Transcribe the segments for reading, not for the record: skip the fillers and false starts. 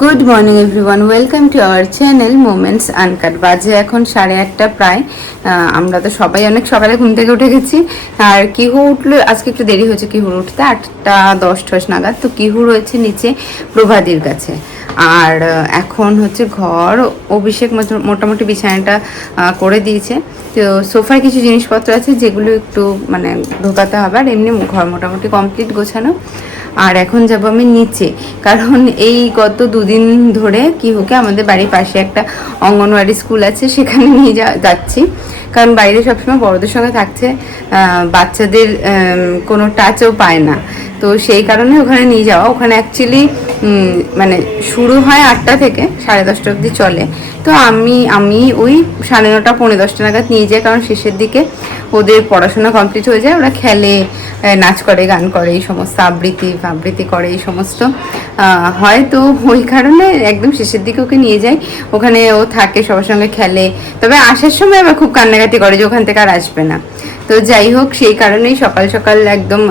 Good morning everyone, welcome to our channel moments uncut. বাজে এখন 8:30 প্রায়। আমরা তো সবাই অনেক সকালে ঘুম থেকে উঠে গেছি। আর কিহু উঠলো আজকে, একটু দেরি হয়েছে কিহুর উঠতে, 8:10 নাগাদ। তো কিহু রয়েছে নিচে প্রভাদির কাছে। আর এখন হচ্ছে ঘর অভিষেক মোটামুটি বিছানাটা করে দিয়েছে। তো সোফায় কিছু জিনিসপত্র আছে যেগুলো একটু মানে ঢোকাতে হবে, আর এমনি ঘর মোটামুটি কমপ্লিট গোছানো। আর এখন যাব আমি নিচে, কারণ এই গত 2 দিন ধরে কিহুকে আমাদের বাড়ির পাশে একটা অঙ্গনওয়াড়ি স্কুল আছে, সেখানে নিয়ে যাচ্ছি। কারণ বাইরে সবসময় বড়দের সঙ্গে থাকছে, বাচ্চাদের কোনো টাচও পায় না। তো সেই কারণে ওখানে নিয়ে যাওয়া। ওখানে অ্যাকচুয়ালি মানে শুরু হয় 8টা থেকে 10:30 অবধি চলে। তো আমি ওই 9:30 10:45 নাগাদ নিয়ে যাই, কারণ শেষের দিকে ওদের পড়াশোনা কমপ্লিট হয়ে যায়, ওরা খেলে, নাচ করে, গান করে, এই সমস্ত আবৃত্তি করে, এই সমস্ত হয়। তো ওই কারণে একদম শেষের দিকে ওকে নিয়ে যাই। ওখানে ও থাকে, সবার সঙ্গে খেলে। তবে আসার সময় আবার খুব কান্নাকাটি করে যে ওখান থেকে আর আসবে না। তো যাই হোক, সেই কারণেই সকাল সকাল একদম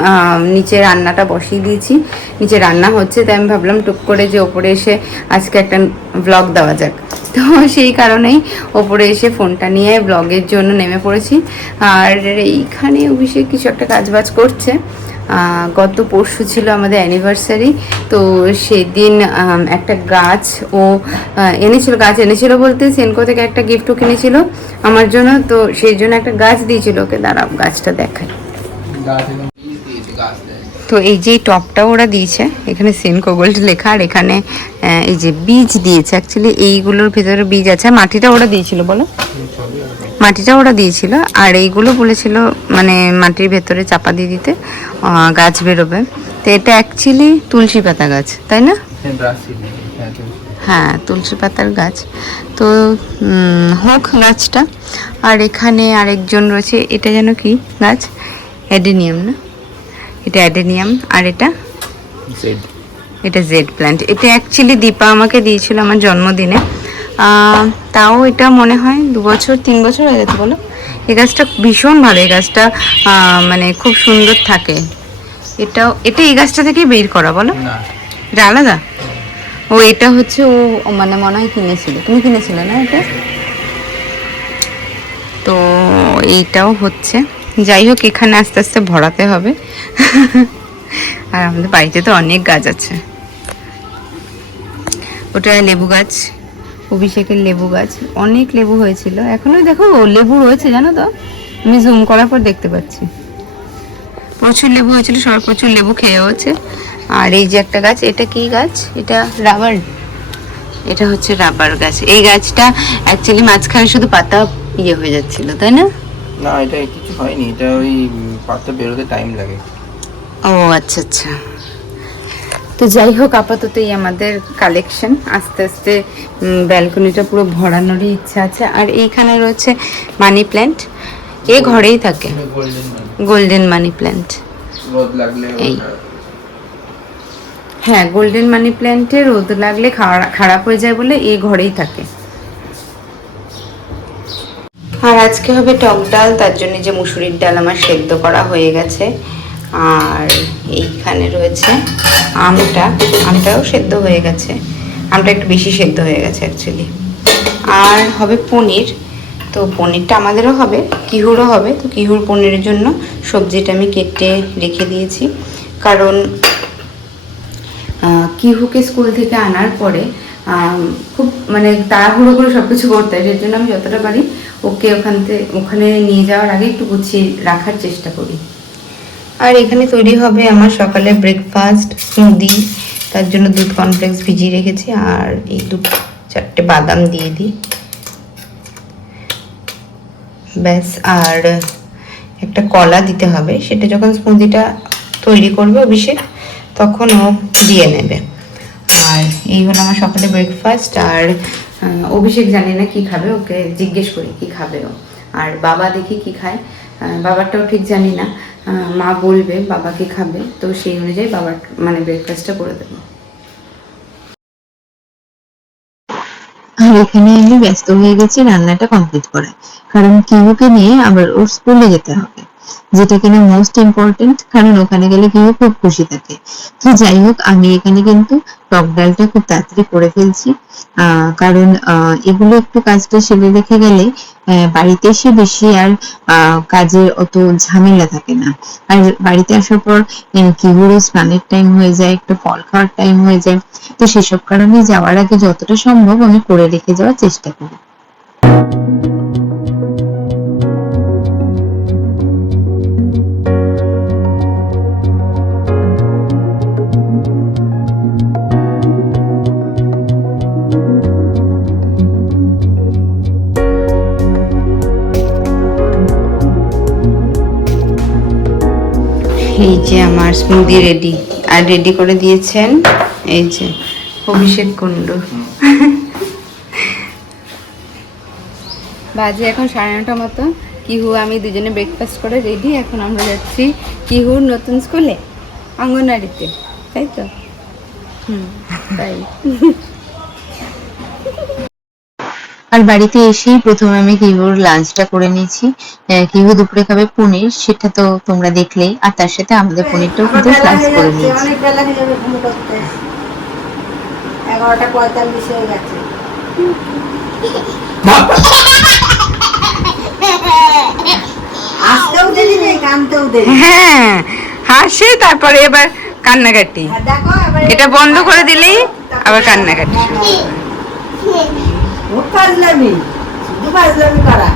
নিচে রান্নাটা বসিয়ে দিয়েছি। নিচে রান্না হচ্ছে, তাই আমি ভাবলাম টুক করে যে ওপরে এসে আজকে একটা ব্লগ দেওয়া যাক। তো সেই কারণেই ওপরে এসে ফোনটা নিয়ে ব্লগের জন্য নেমে পড়েছি। আর এইখানে অভিষেক কিছু একটা কাজবাজ করছে। গত পরশু ছিল আমাদের অ্যানিভার্সারি। তো সেদিন একটা গাছ ও এনেছিল বলতে সেনকো থেকে একটা গিফটও কিনেছিল আমার জন্য। তো সেই জন্য একটা গাছ দিয়েছিল ওকে। দাঁড়াও, গাছটা দেখাই। তো এই যে টপটা ওরা দিয়েছে, এখানে সেনকো গোল্ড লেখা, আর এখানে এই যে বীজ দিয়েছে। অ্যাকচুয়ালি এইগুলোর ভেতরে বীজ আছে। মাটিটা ওরা দিয়েছিল, বলো, মাটিটা ওরা দিয়েছিল। আর এইগুলো বলেছিল মানে মাটির ভেতরে চাপা দিয়ে দিতে, গাছ বেরোবে। তো এটা অ্যাকচুয়ালি তুলসী পাতা গাছ, তাই না? হ্যাঁ, তুলসী পাতার গাছ। তো হোক গাছটা। আর এখানে আরেকজন রয়েছে, এটা যেন কি গাছ, অ্যাডেনিয়াম না? এটা অ্যাডেনিয়াম। আর এটা জেড প্ল্যান্ট। এটা অ্যাকচুয়ালি দীপা আমাকে দিয়েছিল আমার জন্মদিনে। তাও এটা মনে হয় 2-3 বছর হয়ে গেছে, বলো। এই গাছটা ভীষণ ভালো। এই গাছটা মানে খুব সুন্দর থাকে। এটা এই গাছটা থেকেই বের করা, বলো। এটা আলাদা? ও, এটা হচ্ছে ও মানে মনে হয় কিনেছিল, তুমি কিনেছিলে না এটা? তো এইটাও হচ্ছে। যাই হোক, এখানে আস্তে আস্তে ভরাতে হবে। আর আমাদের বাড়িতে তো অনেক গাছ আছে। ওটা লেবু গাছ, অভিষেকের লেবু গাছ। অনেক লেবু হয়েছিল, এখনো দেখো লেবু রয়েছে, জানো তো। আমি জুম করার পর দেখতে পাচ্ছি প্রচুর লেবু হয়েছিল, সবাই প্রচুর লেবু খেয়ে হচ্ছে। আর এই যে একটা গাছ, এটা কি গাছ? এটা রাবার। এটা হচ্ছে রাবার গাছ। এই গাছটা অ্যাকচুয়ালি মাঝখানে শুধু পাতা হয়ে যাচ্ছিল, তাই না? না, এটা কিছু হয়নি, এটা ওই পাতা বেরোতে টাইম লাগে। ও আচ্ছা আচ্ছা। তো যাই হোক, আপাতত এই আমাদের কালেকশন। আস্তে আস্তে ব্যালকনিটা পুরো ভরানোরই ইচ্ছা আছে। আর এইখানে রয়েছে মানি প্ল্যান্ট, এ ঘরেই থাকে, গোল্ডেন মানি প্ল্যান্ট। এই হ্যাঁ, গোল্ডেন মানি প্ল্যান্টে রোদ লাগলে খারাপ হয়ে যায় বলে এ ঘরেই থাকে। আর আজকে হবে টক ডাল, তার জন্য যে মুসুরির ডাল আমার সেদ্ধ করা হয়ে গেছে। আর এইখানে রয়েছে আমটাও সেদ্ধ হয়ে গেছে। আমটা একটু বেশি সেদ্ধ হয়ে গেছে অ্যাকচুয়ালি। আর হবে পনির। তো পনিরটা আমাদেরও হবে, কিহুরও হবে। তো কিহুর পনিরের জন্য সবজিটা আমি কেটে রেখে দিয়েছি, কারণ কিহুকে স্কুল থেকে আনার পরে খুব মানে তাড়াহুড়ো করে সব কিছু করতে হয়। সেই জন্য আমি যতটা পারি ওকে ওখানে নিয়ে যাওয়ার আগে একটু গুছিয়ে রাখার চেষ্টা করি। আর এখানে তৈরি হবে আমার সকালে ব্রেকফাস্ট, স্মুদি। তার জন্য দুধ কর্নফ্লেক্স ভিজিয়ে রেখেছি, আর এই 2-4টে বাদাম দিয়ে দিই, ব্যাস। আর একটা কলা দিতে হবে, সেটা যখন স্মুদিটা তৈরি করবে অভিষেক তখন ও দিয়ে নেবে। আর এই হলো আমার সকালে ব্রেকফাস্ট। আর অভিষেক জানি না কি খাবে, ওকে জিজ্ঞেস করি কি খাবে ও। আর বাবা দেখি কি খায়, বাবারটাও ঠিক জানি না। মা বলবে বাবা কি খাবে, তো সেই অনুযায়ী বাবার মানে ব্রেকফাস্টটা করে দেবো। আর এখানে আমি ব্যস্ত হয়ে গেছি রান্নাটা কমপ্লিট করে, কারণ কিহুকে নিয়ে আবার ওর স্কুলে যেতে হবে। যেটা কিনা মোস্ট ইম্পর্টেন্ট, কারণ ওখানে গেলে কিহু খুব খুশি থাকে। তো যাই হোক, আমি এখানে কিন্তু টক ডালটা খুব তাড়াতাড়ি করে ফেলছি, কারণ এগুলো একটু কাজটা সেরে রেখে গেলে বাড়িতে এসে বেশি আর কাজের অত ঝামেলা থাকে না। আর বাড়িতে আসার পর কিহুরও স্নানের টাইম হয়ে যায়, একটু ফল খাওয়ার টাইম হয়ে যায়। তো সেসব কারণে যাওয়ার আগে যতটা সম্ভব আমি করে রেখে যাওয়ার চেষ্টা করি। এই যে আমার স্মুদি রেডি, আর রেডি করে দিয়েছেন এই যে অভিষেক কুণ্ডু। বাজে এখন 9:30 মতো। কিহু আমি দুজনে ব্রেকফাস্ট করে রেডি। এখন আমরা যাচ্ছি কিহুর নতুন স্কুলে, অঙ্গনওয়াড়িতে, তাই তো? তাই। আর বাড়িতে এসেই প্রথমে আমি কিহুর লাঞ্চটা করে নিয়েছি। কিহু দুপুরে খাবে পনির, সেটা তো তোমরা দেখলেই, আর তার সাথে আমাদের পনিরটাও কিন্তু স্লাইস করে নিয়েছি। অনেক বেলা হয়ে যাবে ঘুম করতে, 11:45 হয়ে গেছে। আসতেও দেরি নেই, কানতেও দেরি। হ্যাঁ, হাসে তারপরে এবার কান্নাকাটি। দেখো এটা বন্ধ করে দিলেই আবার কান্নাকাটি। খুব ফাজলামি, শুধু ফাজলামি করা।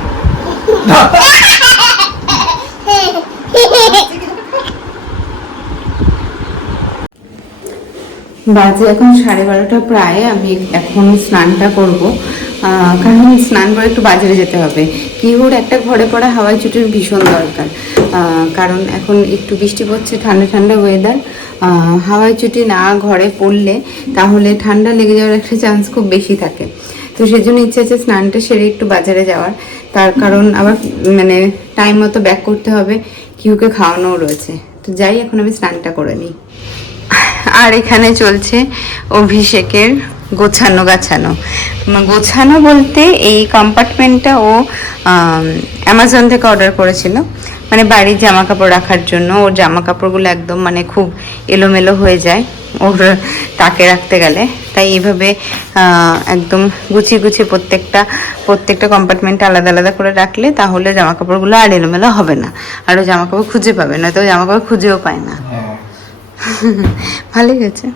বাজে এখন 12:30 প্রায়। আমি এখন স্নানটা করব, কারণ স্নান করে একটু বাজারে যেতে হবে। কিহুর একটা ঘরে পড়া হাওয়াই চটির ভীষণ দরকার, কারণ এখন একটু বৃষ্টি পড়ছে, ঠান্ডা ঠান্ডা ওয়েদার। হাওয়াই চটি না ঘরে পড়লে তাহলে ঠান্ডা লেগে যাওয়ার একটা চান্স খুব বেশি থাকে। তো সেজন্য ইচ্ছা আছে স্নানটা সেরে একটু বাজারে যাওয়ার, তার কারণ আবার মানে টাইম মতো ব্যাক করতে হবে, কিহুকে খাওয়ানোও রয়েছে। তো যাই, এখন আমি স্নানটা করে নিই। আর এখানে চলছে অভিষেকের গোছানো গাছানো। গোছানো বলতে এই কম্পার্টমেন্টটা ও অ্যামাজন থেকে অর্ডার করেছিল, মানে বাড়ির জামা কাপড় রাখার জন্য। ওর জামা কাপড়গুলো একদম মানে খুব এলোমেলো হয়ে যায় ওর তাকে রাখতে গেলে, তাই এইভাবে একদম গুছিয়ে গুছিয়ে প্রত্যেকটা কম্পার্টমেন্টে আলাদা আলাদা করে রাখলে তাহলে জামা কাপড়গুলো আর এলোমেলো হবে না, আর ও জামা কাপড় খুঁজে পাবে না, তো জামা কাপড় খুঁজেও পায় না। ভালোই হয়েছে।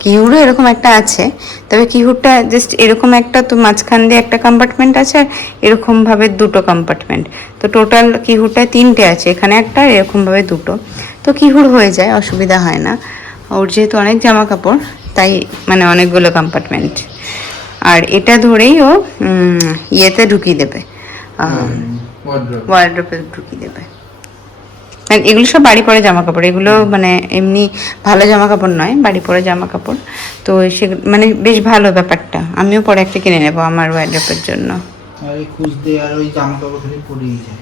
কিহুরও এরকম একটা আছে, তবে কিহুরটা জাস্ট এরকম একটা, তো মাঝখান দিয়ে একটা কম্পার্টমেন্ট আছে আর এরকমভাবে দুটো কম্পার্টমেন্ট, তো টোটাল কিহুরটায় 3টে আছে, এখানে একটা আর এরকমভাবে দুটো। তো কিহুর হয়ে যায়, অসুবিধা হয় না। ওর যেহেতু অনেক জামা কাপড়, তাই মানে অনেকগুলো কম্পার্টমেন্ট। আর এটা ধরেই ও ইয়েতে ঢুকিয়ে দেবে, ওয়ার্ড্রোবে ঢুকিয়ে দেবে। এগুলো সব বাড়ি পরে জামা কাপড়, এগুলো মানে এমনি ভালো জামা কাপড় নয়, বাড়ি পরে জামা কাপড়। তো সেগুলো মানে বেশ ভালো ব্যাপারটা। আমিও পরে একটা কিনে নেবো আমার ওয়ার্ড্রোবের জন্য। আর এই খুঁজতে আর ওই জামা কাপড় খালি পরেই যায়।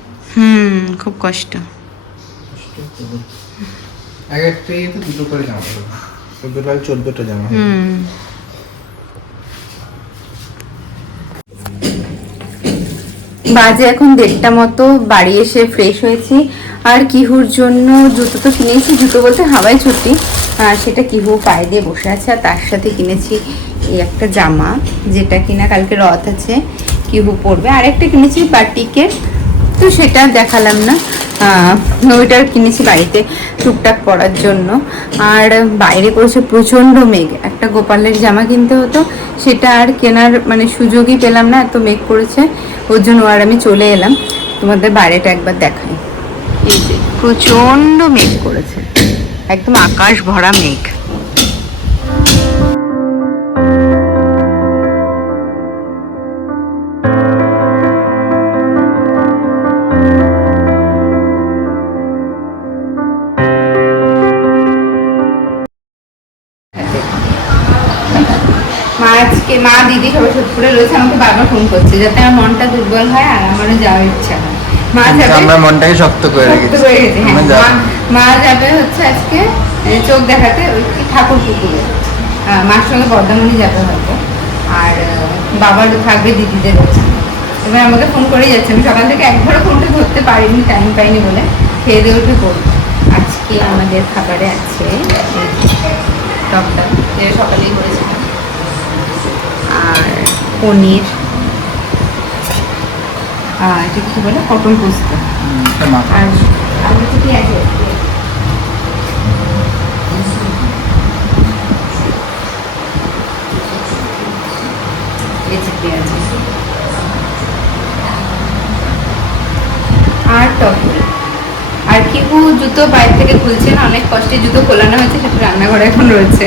খুব কষ্ট। এক একটা ইয়েতে দুটো করে জামা কাপড়, 14টা জামা। বাজে এখন 1:30 মতো। বাড়ি এসে ফ্রেশ হয়েছি, আর কিহুর জন্য জুতো তো কিনেছি, জুতো বলতে হাওয়াই চটি, সেটা কিহু পায়ে দিয়ে বসে আছে। আর তার সাথে কিনেছি এই একটা জামা, যেটা কিনা কালকে রথ আছে, কিহু পরবে। আর একটা কিনেছি বাটিকের, তো সেটা দেখালাম না। ওইটার কিনেছি বাড়িতে টুকটাক পরার জন্য। আর বাইরে করেছে প্রচণ্ড মেঘ, একটা গোপালের জামা কিনতে হতো, সেটা আর কেনার মানে সুযোগই পেলাম না, এত মেঘ করেছে। ওর জন্য আর আমি চলে এলাম। তোমাদের বাইরেটা একবার দেখাই। এই যে প্রচণ্ড মেঘ করেছে, একদম আকাশ ভরা মেঘ। মা দিদি সবাই সোদপুরে রয়েছে, আমাকে বারবার ফোন করছে যাতে আমার মনটা দুর্বল হয় আর আমারও যাওয়ার ইচ্ছা হয়। মা যাবে, আমরা মনটাকে শক্ত করে রেখেছি। হ্যাঁ, মা যাবে হচ্ছে আজকে চোখ দেখাতে ওই ঠাকুর পুকুরে, মার সঙ্গে বর্ধমানে যাবে হয়তো, আর বাবার থাকবে দিদিদের ওখানে। তো এবার আমাকে ফোন করেই যাচ্ছে, আমি সকাল থেকে একবারও ফোনটা ধরতে পারিনি, টাইম পাইনি বলে। খেয়ে দিয়ে উঠে করবো। আজকে আমাদের খাবারে আছে টকটা, যেটা সকালেই করেছিলাম, আর পনির, এটা কি বলে পটল পোস্ত, আর আমরা তো কি আছে পেঁয়াজ আর টক। আর কি জুতো বাইরে থেকে খুলছে না, অনেক কষ্টে জুতো খোলানো হয়েছে, সেটা রান্নাঘরে এখন রয়েছে।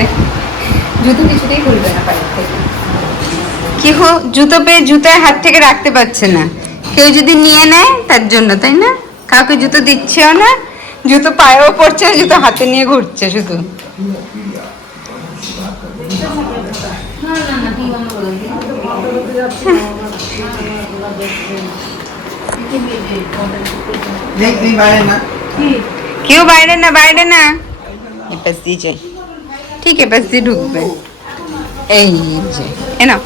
জুতো কিছুতেই খুলবে না বাইরে থেকে। কি জুতো পেয়ে জুতোয় হাত থেকে রাখতে পারছে না, কেউ যদি নিয়ে নেয় তার জন্য, তাই না? কাউকে জুতো দিচ্ছেও না, জুতো পায়েও পড়ছে না, জুতো হাতে নিয়ে ঘুরছে শুধু। কেউ বাইরে না, বাইরে না, এপাশ দিয়ে যাই, ঠিক এপাশ দিয়ে ঢুকবে। এই যে এনা,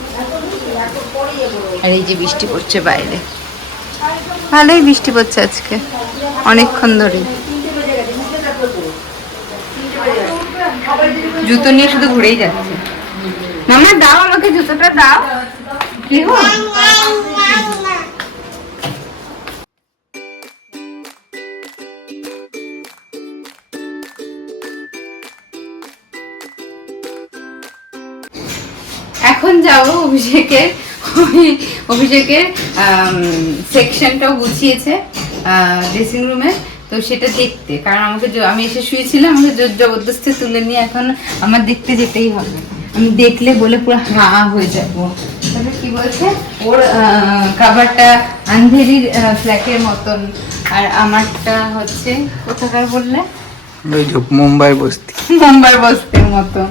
আর এই যে বৃষ্টি পড়ছে বাইরে, ভালোই বৃষ্টি পড়ছে আজকে অনেকক্ষণ ধরে। জুতো নিয়ে শুধু ঘুরেই যাচ্ছে। মামা দাও আমাকে জুতোটা দাও। কি গো? এখন যাবো অভিষেকের সেকশনটাও গুছিয়েছে ড্রেসিং রুমে, তো সেটা দেখতে, কারণ আমাকে আমি এসে শুয়েছিলাম, আমাকে জোর জবরদস্তি তুলে নিয়ে এখন আমার দেখতে যেতেই হবে। আমি দেখলে বলে পুরো হা হয়ে যাবো। তবে কি বলছে, ওর কাভারটা আন্ধেরির ফ্ল্যাটের মতন, আর আমারটা হচ্ছে কোথাকার বললে, মুম্বাই বস্তির মতন।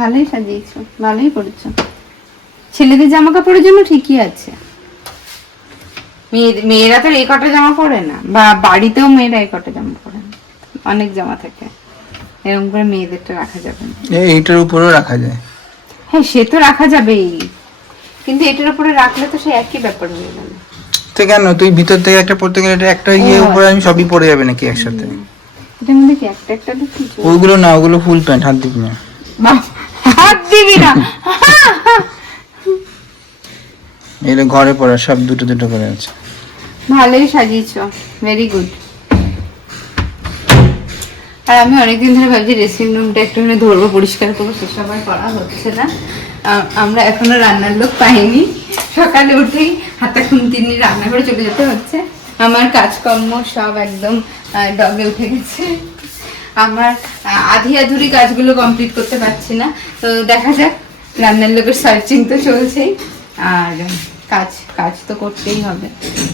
ভালোই সাজিয়েছো, ভালোই করেছো। ছেলেদের জামা কাপড়ের জন্য ঠিকই আছে, মেয়েরা তো এই কটা জামা পরে না, বা বাড়িতেও মেয়েরা এই কটা জামা পরে না, অনেক জামা থাকে, এরকম করে মেয়েদেরটা রাখা যাবে না। এইটার উপরেও রাখা যায়। হ্যাঁ সে তো রাখা যাবেই, কিন্তু এটার উপরে রাখলে তো সে একই ব্যাপার হয়ে গেল। তো কেন তুই ভিতর থেকে একটা পড়তে গেলে এটা একটা উপরে আমি সবই পরে যাবে নাকি একসাথে? এটার মধ্যে কি একটা একটা ঢুকিয়েছো? ওইগুলো না, ওগুলো ফুল প্যান্ট, হাত দিবি না। হাত দিবি না। এটা ঘরে পড়া সব দুটো দুটো করে আছে। ভালোই সাজিয়েছো, ভেরি গুড। আর আমি অনেকদিন ধরে ভাবছি ড্রেসিং রুমটা একটুখানি ধরবো, পরিষ্কার করবো, সেসব আর করা হচ্ছে না। আমরা এখনো রান্নার লোক পাইনি, সকালে উঠেই হাতা খুন্তি নিয়ে রান্না করে চলে যেতে হচ্ছে। আমার কাজকর্ম সব একদম ডগে উঠে গেছে, আমার আধি আধুরি কাজগুলো কমপ্লিট করতে পারছি না। তো দেখা যাক, রান্নার লোকের সার্চিং তো চলছেই, আর কাজ তো করতেই হবে।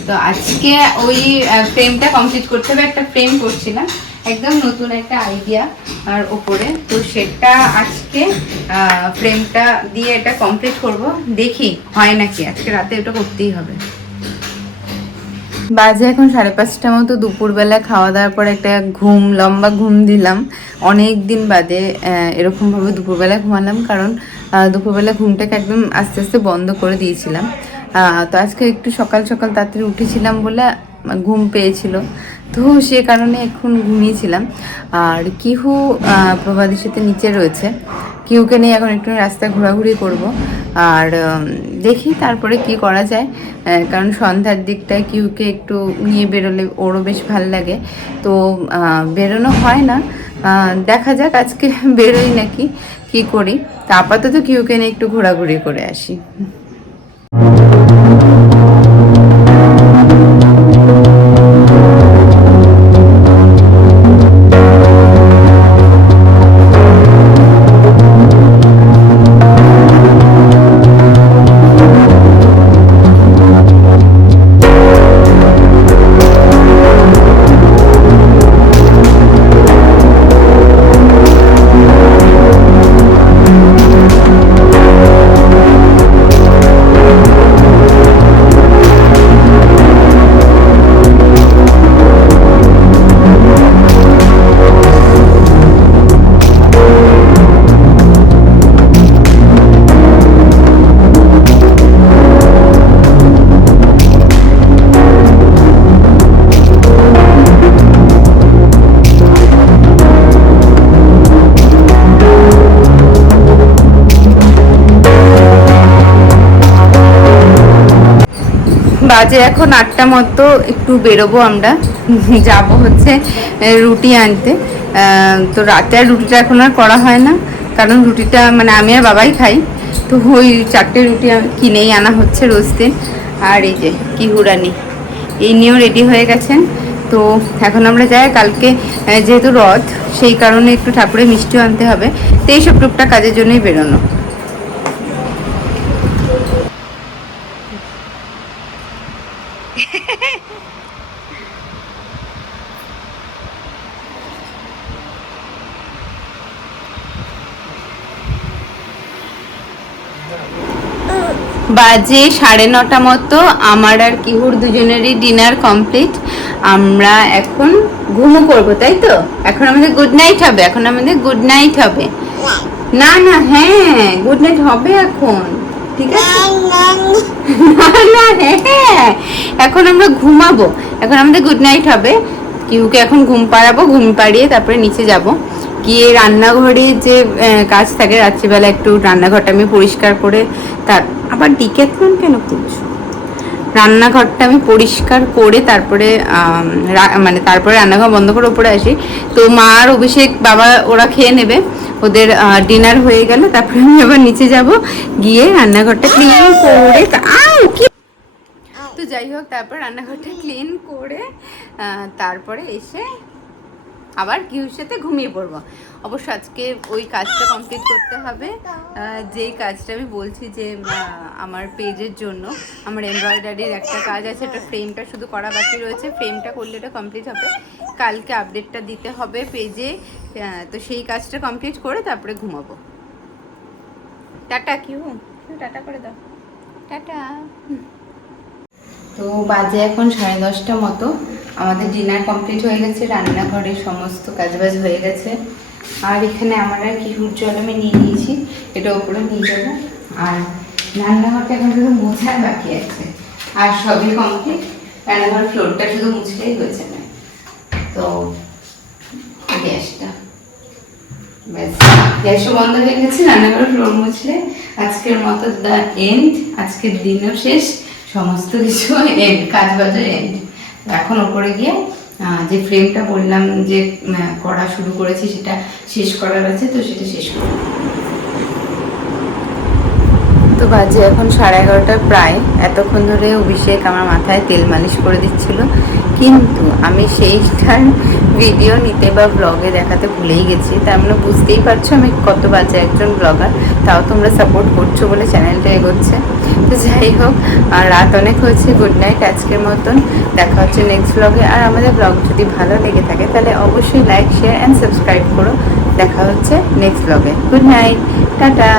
তো আজকে ওই ফ্রেমটা কমপ্লিট করতে হবে, একটা ফ্রেম করছিলাম একদম নতুন একটা আইডিয়া আর ওপরে, তো সেটা আজকে ফ্রেমটা দিয়ে এটা কমপ্লিট করব, দেখি হয় নাকি, আজকে রাতে ওটা করতেই হবে। বাজে এখন 5:30 মতো, দুপুরবেলা খাওয়া দাওয়ার পর একটা লম্বা ঘুম দিলাম। অনেক দিন বাদে এরকমভাবে দুপুরবেলা ঘুমালাম, কারণ দুপুরবেলা ঘুমটাকে একদম আস্তে আস্তে বন্ধ করে দিয়েছিলাম। তো আজকে একটু সকাল সকাল তাড়াতাড়ি উঠেছিলাম বলে ঘুম পেয়েছিল, তো সে কারণে এখন ঘুমিয়েছিলাম। আর কিহু প্রভাদের সাথে নিচে রয়েছে, কিহুকে নিয়ে এখন একটু রাস্তায় ঘোরাঘুরি করব, আর দেখি তারপরে কি করা যায়, কারণ সন্ধ্যার দিকটায় কিহুকে একটু নিয়ে বেরোলে ওরও বেশ ভালো লাগে। তো বেরোনো হয় না, দেখা যাক আজকে বেরোই নাকি কি করি। তা আপাতত কিহুকে নিয়ে একটু ঘোরাঘুরি করে আসি। বাজে এখন 8টা মতো, একটু বেরোবো আমরা, যাব হচ্ছে রুটি আনতে। তো রাতে আর রুটিটা এখন আর করা হয় না, কারণ রুটিটা মানে আমি আর বাবাই খাই, তো ওই 4টে রুটি কিনেই আনা হচ্ছে রোজ দিন। আর এই যে কি হুরানি, এই নিয়েও রেডি হয়ে গেছেন। তো এখন আমরা যাই, কালকে যেহেতু রথ সেই কারণে একটু ঠাকুরের মিষ্টিও আনতে হবে, তো এইসব টুকটাক কাজের জন্যই বেরোনো। বাজে 9:30 মতো, আমার আর কিহুর দুজনেরই ডিনার কমপ্লিট। আমরা এখন ঘুমো করবো, তাই তো? এখন আমাদের গুড নাইট হবে, এখন আমাদের গুড নাইট হবে। না না, হ্যাঁ গুড নাইট হবে এখন, ঠিক আছে? না না, হ্যাঁ এখন আমরা ঘুমাবো, এখন আমাদের গুড নাইট হবে। কিহুকে এখন ঘুম পাড়াবো, ঘুম পাড়িয়ে তারপরে নিচে যাব, গিয়ে রান্নাঘরে যে কাজ থাকে রাত্রিবেলা, একটু রান্নাঘরটা আমি পরিষ্কার করে, তার আবার ডিক্যাথলন কেন করছো? রান্নাঘরটা আমি পরিষ্কার করে তারপরে মানে তারপরে রান্নাঘর বন্ধ করে উপরে আসি। তো মা আর অভিষেক বাবা ওরা খেয়ে নেবে, ওদের ডিনার হয়ে গেলে তারপরে আমি আবার নিচে যাব, গিয়ে রান্নাঘরটা ক্লিন করে তো যাই হোক, তারপর রান্নাঘরটা ক্লিন করে তারপরে এসে আবার কিউর সাথে ঘুমিয়ে পড়বো। অবশ্য আজকে ওই কাজটা কমপ্লিট করতে হবে, যেই কাজটা আমি বলছি যে আমার পেজের জন্য আমার এমব্রয়ডারির একটা কাজ আছে, একটা ফ্রেমটা শুধু করা বাকি রয়েছে, ফ্রেমটা করলে এটা কমপ্লিট হবে, কালকে আপডেটটা দিতে হবে পেজে। তো সেই কাজটা কমপ্লিট করে তারপরে ঘুমাবো। টাটা কিউ, টাটা করে দাও, টাটা। তো বাজে এখন 10:30 মতো, আমাদের ডিনার কমপ্লিট হয়ে গেছে, রান্নাঘরের সমস্ত কাজবাজ হয়ে গেছে। আর এখানে আমার আর কিহুর জল আমি নিয়ে নিয়েছি, এটা ওপরে নিয়ে যাবো। আর রান্নাঘরটা এখন শুধু মোছার বাকি আছে, আর সবই কমপ্লিট। রান্নাঘর ফ্লোরটা শুধু মুছলেই হয়েছে না। তো গ্যাসটা ব্যাস, গ্যাসও বন্ধ হয়ে গেছে, রান্নাঘর ফ্লোর মুছলে আজকের মতো দ্য এন্ড। আজকের দিনও শেষ, সমস্ত কিছু এন্ড, কাজ বাজে এন্ড। এখন ওপরে গিয়ে যে ফ্রেমটা বললাম যে করা শুরু করেছি সেটা শেষ করার আছে, তো সেটা শেষ করব। তো বাজে এখন 11:30 প্রায়। এতক্ষণ ধরে অভিষেক আমার মাথায় তেল মালিশ করে দিচ্ছিল, কিন্তু আমি সেইটার ভিডিও নিতে বা ব্লগে দেখাতে ভুলেই গেছি। তার মানে বুঝতেই পারছো আমি কত বাজে একজন ব্লগার, তাও তোমরা সাপোর্ট করছো বলে চ্যানেলটা এগোচ্ছে। তো যাই হোক, রাত অনেক হয়েছে, গুড নাইট আজকের মতন, দেখা হচ্ছে নেক্সট ব্লগে। আর আমাদের ব্লগ যদি ভালো লেগে থাকে তাহলে অবশ্যই লাইক, শেয়ার অ্যান্ড সাবস্ক্রাইব করো। দেখা হচ্ছে নেক্সট ব্লগে। Good night, tata.